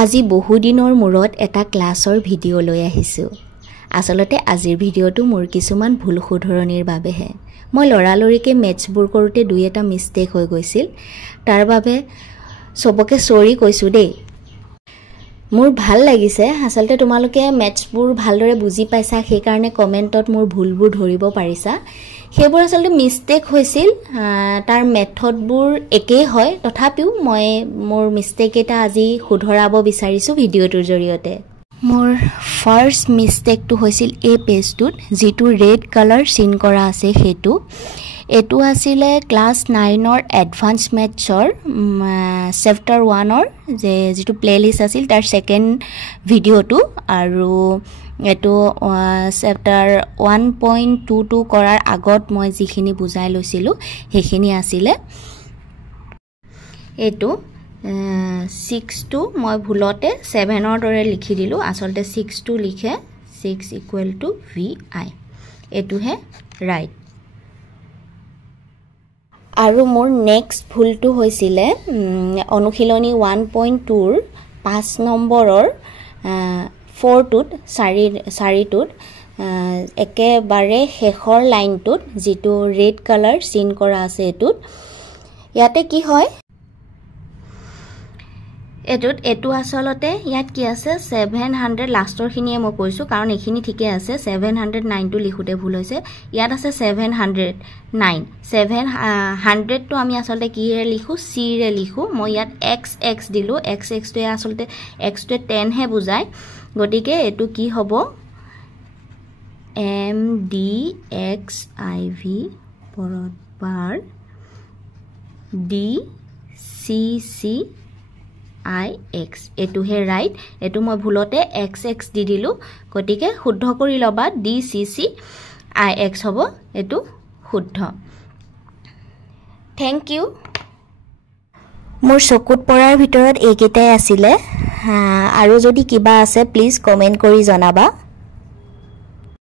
আজি বহু দিনৰ মূৰত এটা ক্লাছৰ ভিডিঅ' লৈ আহিছো আসলতে আজিৰ ভিডিঅ'টো মোৰ কিছুমান ভুল শুধৰণিৰ বাবেহে মই লৰালৰিকে মেথছবোৰ কৰোতে দুই এটা মিস্টেক হৈ গৈছিল তাৰ বাবে সবকে সৰি কৈছো দেই মোৰ ভাল লাগিছে আসলতে তোমালোকে মেথছবোৰ ভালদৰে বুজি পাইছা সেই কাৰণে কমেন্টত মোৰ ভুলবোৰ ধৰিব পাৰিছা সেইবোৰ আসলতে মিস্টেক হৈছিল তাৰ মেথডবোৰ একেই হয় তথাপিও মই মোৰ মিস্টেক এটা আজি শুধৰাব বিচাৰিছো ভিডিঅ'টোৰ জৰিয়তে মোৰ ফাৰ্স্ট মিস্টেকটো হৈছিল এই পেজটোত যেটো ৰেড কালাৰ সিন কৰা আছে হেতু এটো আছিলে ক্লাস 9 ৰ এডভান্স মেথছৰ চেপ্টাৰ 1 ৰ যে যেটো প্লেলিষ্ট আছিল তাৰ সেকেন্ড ভিডিঅ'টো আৰু এটো চেপ্টাৰ 1.22 কৰাৰ আগত মই যিখিনি বুজাই লৈছিলো হেখিনি আছিল এটো 6 টো মই ভুলতে 7 ৰ দৰে লিখি দিলো আসলতে 6 টো লিখে 6 = vi এটো হে ৰাইট আৰু মোৰ নেক্সট ভুলটো হৈছিল অনুশীলনী 1.2 ৰ 5 নম্বৰৰ 4 টোত 4 টোত একেবাৰে শেষৰ লাইনটোত যেটো ৰেড কালাৰ সিন কৰা আছে এটোত ইয়াতে কি হয় এটো আসলতে ইয়াত কি আছে 700 লাষ্টৰ খিনিয়ে মই কৈছো কাৰণ এখিনি ঠিকে আছে 709 টো লিখোতে ভুল হৈছে ইয়াত আছে 709 700 টো আমি আসলতে কি ৰে লিখো c ৰে লিখো মই ইয়াত xx দিলো xx টো আসলতে x টো 10 হে বুজায় গটিকে এটো কি হ'ব mdxiv পৰত বাৰ dcc ix এটো হে ৰাইট এটো মই ভুলতে xx দি দিলো গটিকে শুদ্ধ কৰি লবা dcc ix হ'ব এটো শুদ্ধ থ্যাংক ইউ মোৰ চকুত পৰাৰ ভিতৰত এইকেইটাই আছিল আৰু যদি কিবা আছে প্লিজ কমেন্ট কৰি জনাবা